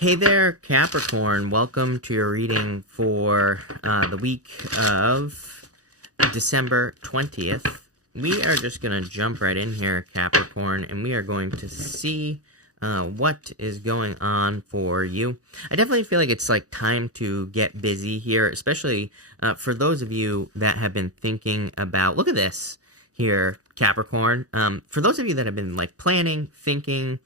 Hey there, Capricorn. Welcome to your reading for the week of December 20th. We are just going to jump right in here, Capricorn, and we are going to see what is going on for you. I definitely feel like it's like time to get busy here, especially for those of you that have been thinking about, look at this here, Capricorn. For those of you that have been like planning, thinking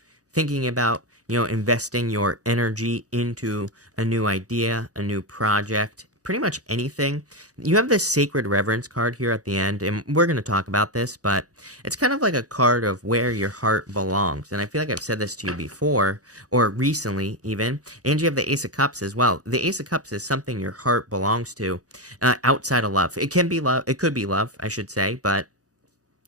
about, investing your energy into a new idea, a new project, pretty much anything. You have this Sacred Reverence card here at the end, and we're going to talk about this, but it's kind of like a card of where your heart belongs. And I feel like I've said this to you before, or recently even. And you have the Ace of Cups as well. The Ace of Cups is something your heart belongs to outside of love. It can be love. It could be love, I should say, but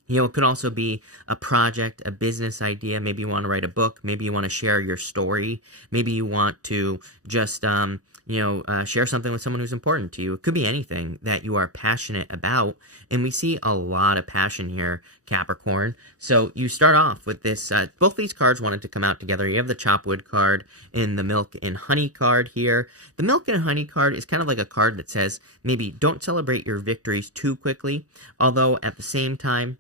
it could also be a project, a business idea. Maybe you want to write a book. Maybe you want to share your story. Maybe you want to just, share something with someone who's important to you. It could be anything that you are passionate about. And we see a lot of passion here, Capricorn. So you start off with this, both these cards wanted to come out together. You have the Chopwood card and the Milk and Honey card here. The Milk and Honey card is kind of like a card that says, maybe don't celebrate your victories too quickly. Although at the same time,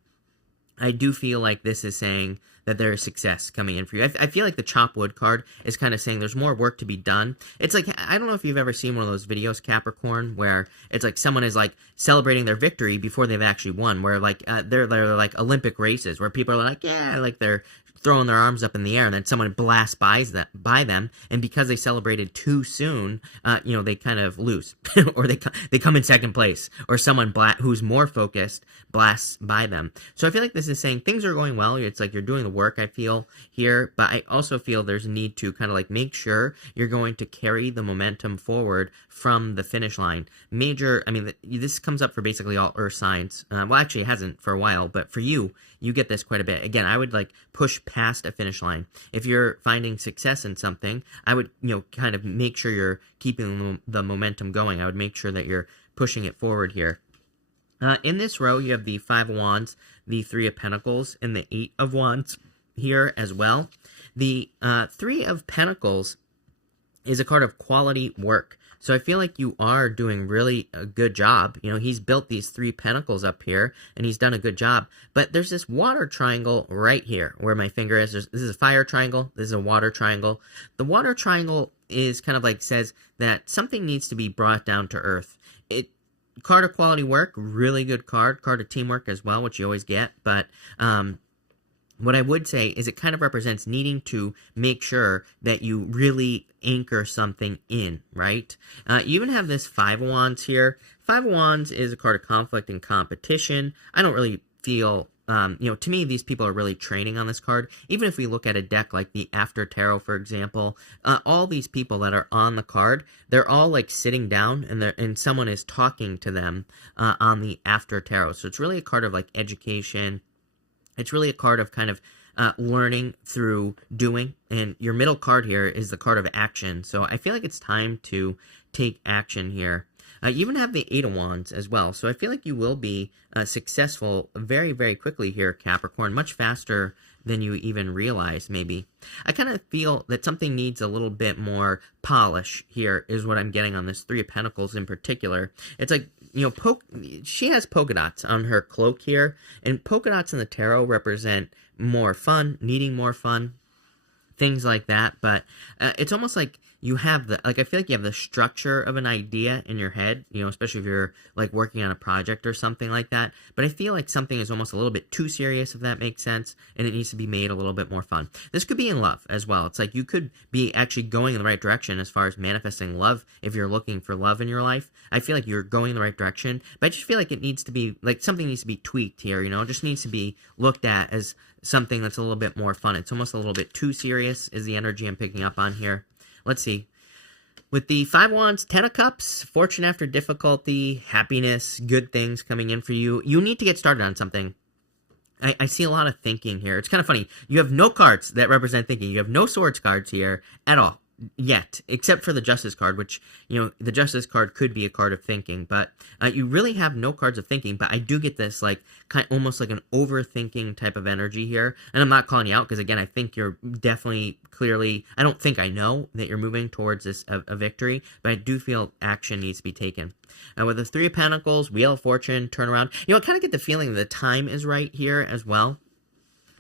I do feel like this is saying that there is success coming in for you. I feel like the Chopwood card is kind of saying there's more work to be done. It's like, I don't know if you've ever seen one of those videos, Capricorn, where it's like someone is like celebrating their victory before they've actually won, where like they're like Olympic races, where people are like, yeah, like they're throwing their arms up in the air, and then someone blasts by them, and because they celebrated too soon, they kind of lose, or they come in second place, or someone who's more focused blasts by them. So I feel like this is saying things are going well. It's like you're doing the work, I feel, here, but I also feel there's a need to kind of like make sure you're going to carry the momentum forward from the finish line. This comes up for basically all Earth signs. Well, actually it hasn't for a while, but for you get this quite a bit. Again, I would like push past a finish line. If you're finding success in something, I would, kind of make sure you're keeping the momentum going. I would make sure that you're pushing it forward here. In this row, you have the Five of Wands, the Three of Pentacles, and the Eight of Wands here as well. The Three of Pentacles is a card of quality work. So I feel like you are doing really a good job. He's built these three pentacles up here, and he's done a good job. But there's this water triangle right here where my finger is. This is a fire triangle. This is a water triangle. The water triangle is kind of like says that something needs to be brought down to earth. Card of quality work, really good card of teamwork as well, which you always get. But what I would say is it kind of represents needing to make sure that you really anchor something in, right? You even have this Five of Wands here. Five of Wands is a card of conflict and competition. I don't really feel, to me, these people are really training on this card. Even if we look at a deck like the After Tarot, for example, all these people that are on the card, they're all like sitting down and someone is talking to them on the After Tarot. So it's really a card of like education. It's really a card of kind of learning through doing. And your middle card here is the card of action. So I feel like it's time to take action here. You even have the Eight of Wands as well. So I feel like you will be successful very, very quickly here, Capricorn, much faster than you even realize, maybe. I kind of feel that something needs a little bit more polish here is what I'm getting on this Three of Pentacles in particular. It's like, she has polka dots on her cloak here, and polka dots in the tarot represent more fun, needing more fun, things like that. But it's almost like you have I feel like you have the structure of an idea in your head, especially if you're like working on a project or something like that. But I feel like something is almost a little bit too serious, if that makes sense, and it needs to be made a little bit more fun. This could be in love as well. It's like you could be actually going in the right direction as far as manifesting love if you're looking for love in your life. I feel like you're going in the right direction, but I just feel like it needs to be, like something needs to be tweaked here, it just needs to be looked at as something that's a little bit more fun. It's almost a little bit too serious is the energy I'm picking up on here. Let's see. With the Five of Wands, Ten of Cups, fortune after difficulty, happiness, good things coming in for you. You need to get started on something. I see a lot of thinking here. It's kind of funny. You have no cards that represent thinking. You have no swords cards here at all. yet, except for the Justice card, which, the Justice card could be a card of thinking, but you really have no cards of thinking, but I do get this, like, almost like an overthinking type of energy here, and I'm not calling you out, because, again, I think you're definitely, clearly, I don't think I know that you're moving towards this, a victory, but I do feel action needs to be taken. With the Three of Pentacles, Wheel of Fortune, turnaround, I kind of get the feeling that the time is right here as well.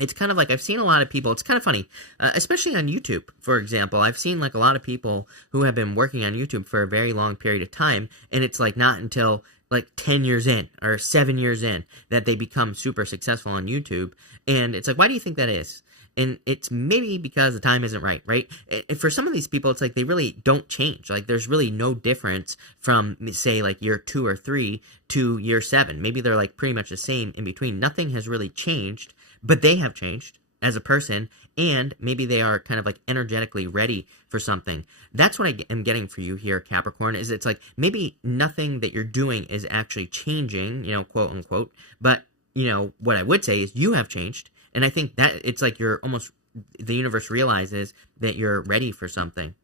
It's kind of like, I've seen a lot of people, it's kind of funny, especially on YouTube, for example. I've seen, like, a lot of people who have been working on YouTube for a very long period of time, and it's, like, not until, like, 10 years in, or 7 years in, that they become super successful on YouTube, and it's like, why do you think that is? And it's maybe because the time isn't right, right? For some of these people, it's like they really don't change. Like, there's really no difference from, say, like, year 2 or 3 to year 7. Maybe they're, like, pretty much the same in between. Nothing has really changed, but they have changed as a person, and maybe they are kind of, like, energetically ready for something. That's what I am getting for you here, Capricorn, is it's like maybe nothing that you're doing is actually changing, quote unquote, but, what I would say is you have changed, and I think that it's like you're almost, the universe realizes that you're ready for something.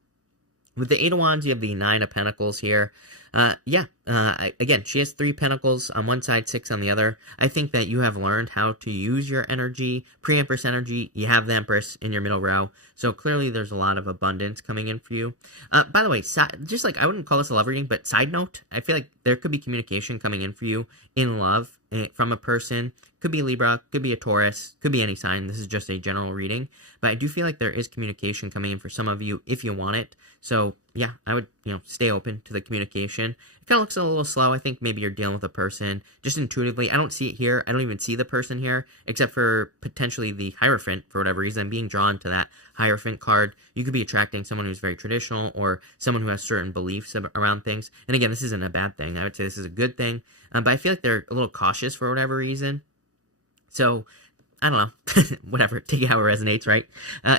With the Eight of Wands, you have the Nine of Pentacles here. Again, she has 3 pentacles on one side, 6 on the other. I think that you have learned how to use your energy, pre-Empress energy. You have the Empress in your middle row, so clearly there's a lot of abundance coming in for you. By the way, just like, I wouldn't call this a love reading, but side note, I feel like there could be communication coming in for you in love from a person. Could be a Libra, could be a Taurus, could be any sign. This is just a general reading, but I do feel like there is communication coming in for some of you if you want it. So yeah, I would, stay open to the communication. It kind of looks a little slow. I think maybe you're dealing with a person just intuitively. I don't see it here. I don't even see the person here, except for potentially the Hierophant. For whatever reason, I'm being drawn to that Hierophant card. You could be attracting someone who's very traditional, or someone who has certain beliefs around things. And again, this isn't a bad thing. I would say this is a good thing, but I feel like they're a little cautious for whatever reason. So, I don't know, whatever, take it how it resonates, right?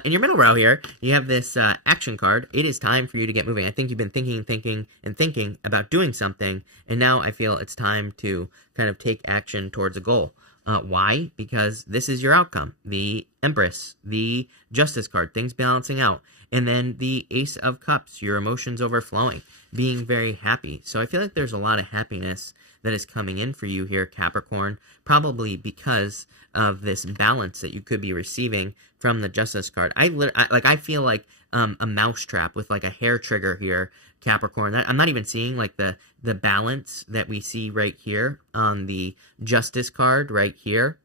In your middle row here, you have this action card. It is time for you to get moving. I think you've been thinking about doing something, and now I feel it's time to kind of take action towards a goal. Why? Because this is your outcome. The Empress, the Justice card, things balancing out, and then the Ace of Cups, your emotions overflowing, being very happy. So I feel like there's a lot of happiness that is coming in for you here, Capricorn, probably because of this balance that you could be receiving from the Justice card. I feel like a mousetrap with, like, a hair trigger here, Capricorn. I'm not even seeing, like, the balance that we see right here on the Justice card right here.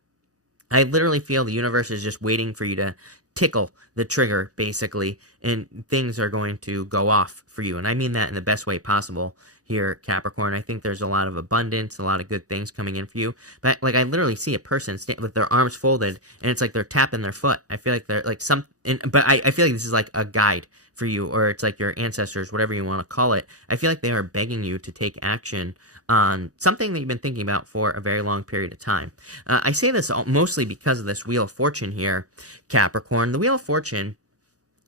I literally feel the universe is just waiting for you to tickle the trigger, basically, and things are going to go off for you. And I mean that in the best way possible here, Capricorn. I think there's a lot of abundance, a lot of good things coming in for you. But, like, I literally see a person with their arms folded, and it's like they're tapping their foot. I feel like they're, like, but I feel like this is, like, a guide for you, or it's like your ancestors, whatever you want to call it. I feel like they are begging you to take action on something that you've been thinking about for a very long period of time. I say this mostly because of this Wheel of Fortune here, Capricorn. The Wheel of Fortune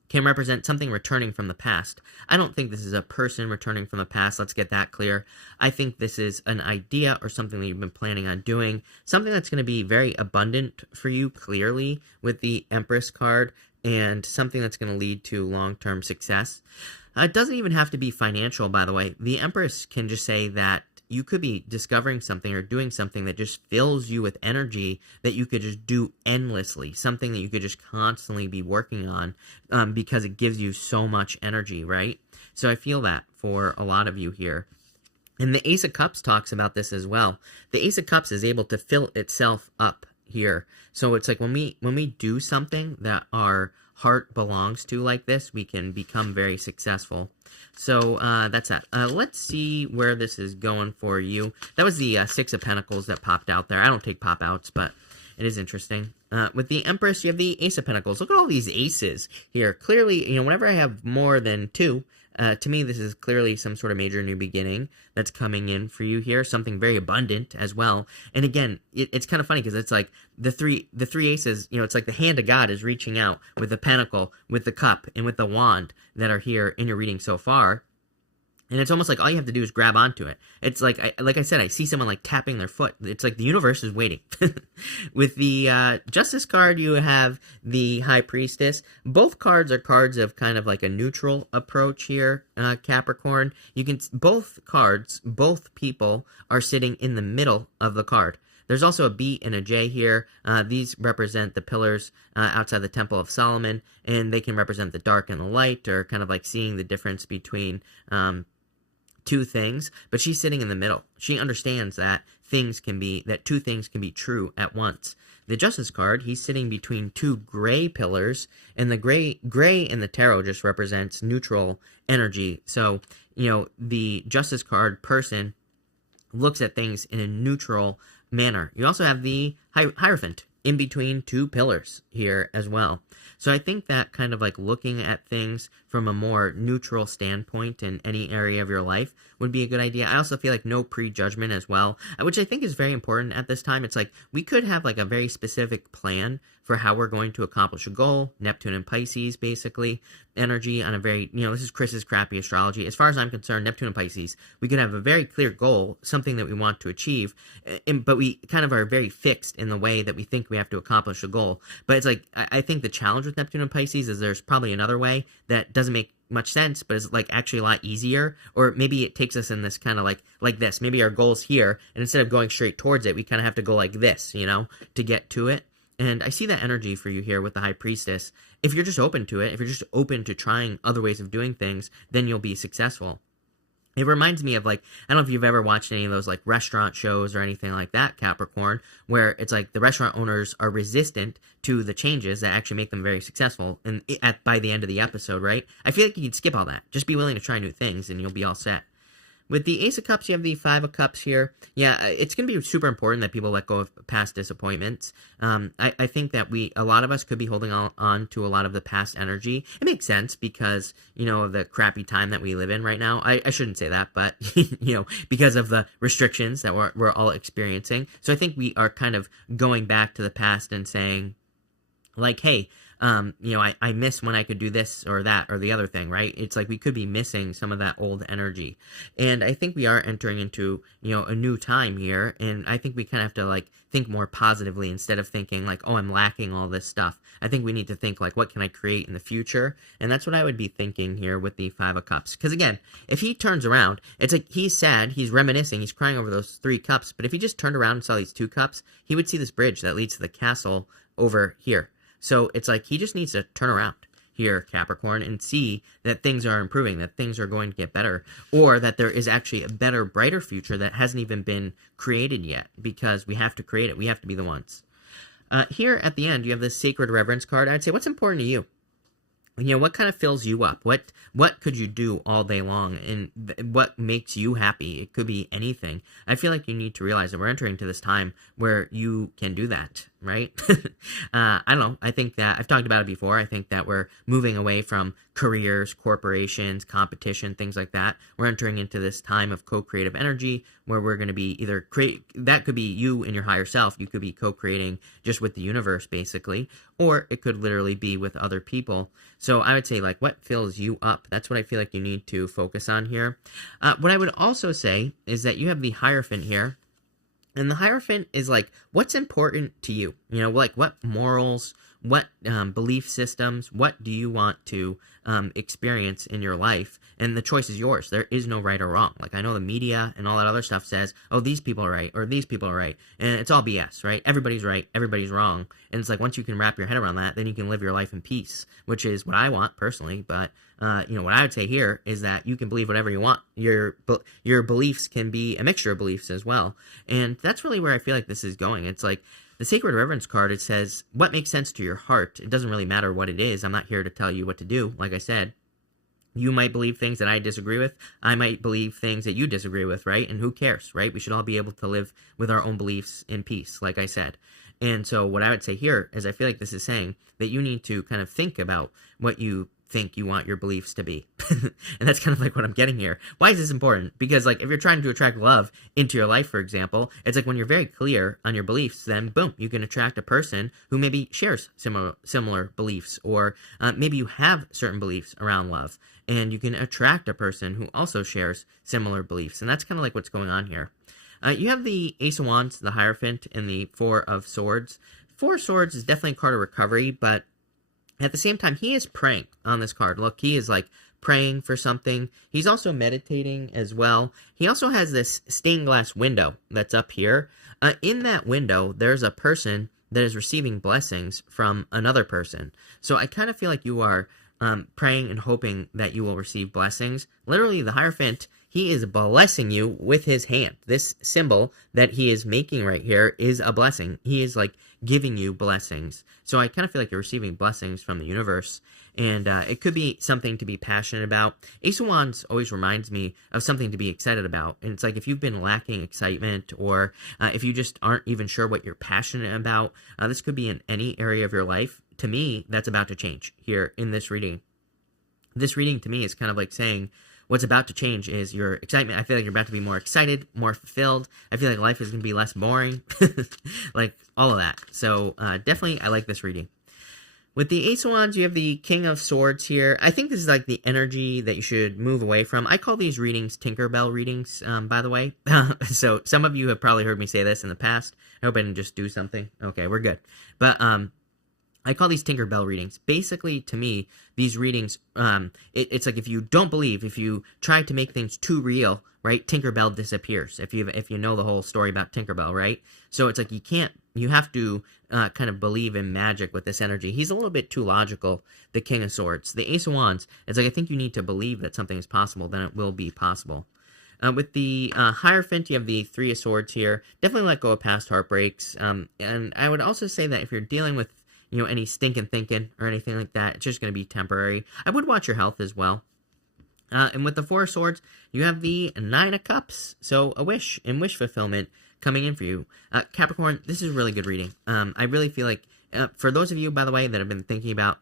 can represent something returning from the past. I don't think this is a person returning from the past. Let's get that clear. I think this is an idea or something that you've been planning on doing, something that's going to be very abundant for you, clearly, with the Empress card, and something that's going to lead to long-term success. It doesn't even have to be financial, by the way. The Empress can just say that you could be discovering something or doing something that just fills you with energy that you could just do endlessly, something that you could just constantly be working on because it gives you so much energy, right? So I feel that for a lot of you here. And the Ace of Cups talks about this as well. The Ace of Cups is able to fill itself up here. So it's like when we do something that our heart belongs to like this, we can become very successful. So that's that. Let's see where this is going for you. That was the Six of Pentacles that popped out there. I don't take pop-outs, but it is interesting. With the Empress, you have the Ace of Pentacles. Look at all these aces here. Clearly, whenever I have more than two, to me, this is clearly some sort of major new beginning that's coming in for you here. Something very abundant as well. And again, it's kind of funny because it's like the three aces, it's like the hand of God is reaching out with the pentacle, with the cup, and with the wand that are here in your reading so far. And it's almost like all you have to do is grab onto it. It's like I said, I see someone like tapping their foot. It's like the universe is waiting. With the Justice card, you have the High Priestess. Both cards are cards of kind of like a neutral approach here, Capricorn. Both cards, both people are sitting in the middle of the card. There's also a B and a J here. These represent the pillars outside the Temple of Solomon, and they can represent the dark and the light, or kind of like seeing the difference between two things. But she's sitting in the middle. She understands that two things can be true at once. The Justice card, he's sitting between two gray pillars, and the gray in the tarot just represents neutral energy. So, the Justice card person looks at things in a neutral manner. You also have the Hierophant in between two pillars here as well. So I think that kind of like looking at things from a more neutral standpoint in any area of your life would be a good idea. I also feel like no prejudgment as well, which I think is very important at this time. It's like we could have like a very specific plan for how we're going to accomplish a goal. Neptune and Pisces, basically, energy on a very, this is Chris's crappy astrology. As far as I'm concerned, Neptune and Pisces, we could have a very clear goal, something that we want to achieve, but we kind of are very fixed in the way that we think we have to accomplish a goal. But it's like, I think the challenge with Neptune and Pisces is there's probably another way that doesn't make much sense, but is like actually a lot easier. Or maybe it takes us in this kind of like this. Maybe our goal's here, and instead of going straight towards it, we kind of have to go like this, to get to it. And I see that energy for you here with the High Priestess. If you're just open to it, if you're just open to trying other ways of doing things, then you'll be successful. It reminds me of I don't know if you've ever watched any of those restaurant shows or anything like that, Capricorn, where it's like the restaurant owners are resistant to the changes that actually make them very successful and by the end of the episode, right? I feel like you can skip all that. Just be willing to try new things and you'll be all set. With the Ace of Cups, you have the Five of Cups here. Yeah, it's going to be super important that people let go of past disappointments. I think that a lot of us could be holding on to a lot of the past energy. It makes sense because, of the crappy time that we live in right now. I shouldn't say that, but, because of the restrictions that we're all experiencing. So I think we are kind of going back to the past and saying, hey, I miss when I could do this or that or the other thing, right? It's like we could be missing some of that old energy. And I think we are entering into, a new time here. And I think we kind of have to think more positively instead of thinking oh, I'm lacking all this stuff. I think we need to think what can I create in the future? And that's what I would be thinking here with the Five of Cups. Because again, if he turns around, it's like he's sad, he's reminiscing, he's crying over those 3 cups. But if he just turned around and saw these 2 cups, he would see this bridge that leads to the castle over here. So it's like he just needs to turn around here, Capricorn, and see that things are improving, that things are going to get better, or that there is actually a better, brighter future that hasn't even been created yet, because we have to create it. We have to be the ones. Here at the end, you have this Sacred Reverence card. I'd say, what's important to you? What kind of fills you up? What could you do all day long? And what makes you happy? It could be anything. I feel like you need to realize that we're entering into this time where you can do that, right? I don't know. I think that I've talked about it before. I think that we're moving away from careers, corporations, competition, things like that. We're entering into this time of co-creative energy where we're going to be either that could be you and your higher self. You could be co-creating just with the universe, basically, or it could literally be with other people. So I would say, what fills you up? That's what I feel like you need to focus on here. What I would also say is that you have the Hierophant here. And the Hierophant is what's important to you? What morals, what belief systems, what do you want to experience in your life? And the choice is yours. There is no right or wrong. I know the media and all that other stuff says, oh, these people are right, or these people are right. And it's all BS, right? Everybody's right, everybody's wrong. And it's once you can wrap your head around that, then you can live your life in peace, which is what I want personally. But, what I would say here is that you can believe whatever you want. Your beliefs can be a mixture of beliefs as well. And that's really where I feel like this is going. It's the Sacred Reverence card, it says, what makes sense to your heart? It doesn't really matter what it is. I'm not here to tell you what to do. Like I said, you might believe things that I disagree with. I might believe things that you disagree with, right? And who cares, right? We should all be able to live with our own beliefs in peace, like I said. And so what I would say here is I feel like this is saying that you need to kind of think about what you think you want your beliefs to be. And that's kind of like what I'm getting here. Why is this important? Because like if you're trying to attract love into your life, for example, it's like when you're very clear on your beliefs, then boom, you can attract a person who maybe shares similar beliefs, or maybe you have certain beliefs around love, and you can attract a person who also shares similar beliefs. And that's kind of like what's going on here. You have the Ace of Wands, the Hierophant, and the Four of Swords. Four of Swords is definitely a card of recovery, but at the same time, he is praying on this card. Look, he is like praying for something. He's also meditating as well. He also has this stained glass window that's up here. In that window, there's a person that is receiving blessings from another person. So I kind of feel like you are praying and hoping that you will receive blessings. Literally, the Hierophant, he is blessing you with his hand. This symbol that he is making right here is a blessing. He is like giving you blessings. So I kind of feel like you're receiving blessings from the universe. And it could be something to be passionate about. Ace of Wands always reminds me of something to be excited about. And it's like if you've been lacking excitement, or if you just aren't even sure what you're passionate about, this could be in any area of your life. To me, that's about to change here in this reading. This reading to me is kind of like saying what's about to change is your excitement. I feel like you're about to be more excited, more fulfilled. I feel like life is going to be less boring. Like all of that. So definitely I like this reading. With the Ace of Wands, you have the King of Swords here. I think this is like the energy that you should move away from. I call these readings Tinkerbell readings, by the way. So some of you have probably heard me say this in the past. I hope I didn't just do something. Okay, we're good. But I call these Tinkerbell readings. Basically, to me, these readings, it's like if you don't believe, if you try to make things too real, right, Tinkerbell disappears. If you know the whole story about Tinkerbell, right? So it's like you have to kind of believe in magic with this energy. He's a little bit too logical, the King of Swords. The Ace of Wands, it's like I think you need to believe that something is possible, then it will be possible. With the Hierophant, you have the Three of Swords here. Definitely let go of past heartbreaks. And I would also say that if you're dealing with any stinking thinking or anything like that, it's just going to be temporary. I would watch your health as well. And with the Four of Swords, you have the Nine of Cups. So a wish and wish fulfillment coming in for you. Capricorn, this is a really good reading. I really feel like, for those of you, by the way, that have been thinking about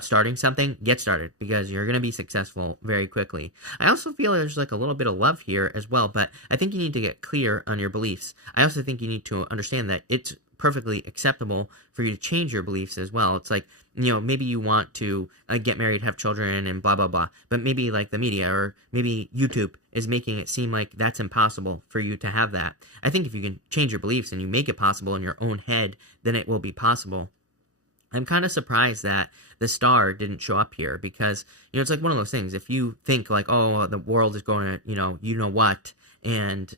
starting something, get started, because you're going to be successful very quickly. I also feel there's like a little bit of love here as well, but I think you need to get clear on your beliefs. I also think you need to understand that it's perfectly acceptable for you to change your beliefs as well. It's like, maybe you want to get married, have children, and blah, blah, blah. But maybe like the media or maybe YouTube is making it seem like that's impossible for you to have that. I think if you can change your beliefs and you make it possible in your own head, then it will be possible. I'm kind of surprised that the star didn't show up here because, it's like one of those things. If you think like, oh, the world is going to, you know what, and,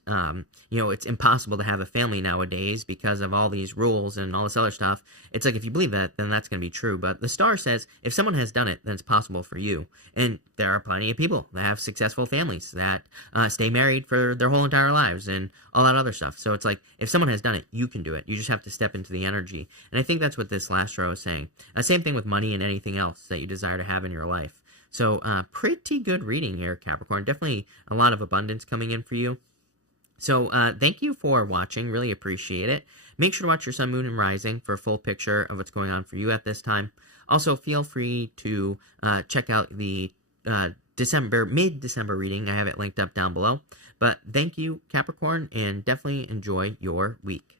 it's impossible to have a family nowadays because of all these rules and all this other stuff. It's like, if you believe that, then that's going to be true. But the star says, if someone has done it, then it's possible for you. And there are plenty of people that have successful families that stay married for their whole entire lives and all that other stuff. So it's like, if someone has done it, you can do it. You just have to step into the energy. And I think that's what this last row is saying. Same thing with money and anything else that you desire to have in your life. So pretty good reading here, Capricorn. Definitely a lot of abundance coming in for you. So thank you for watching. Really appreciate it. Make sure to watch your sun, moon, and rising for a full picture of what's going on for you at this time. Also, feel free to check out the mid-December reading. I have it linked up down below. But thank you, Capricorn, and definitely enjoy your week.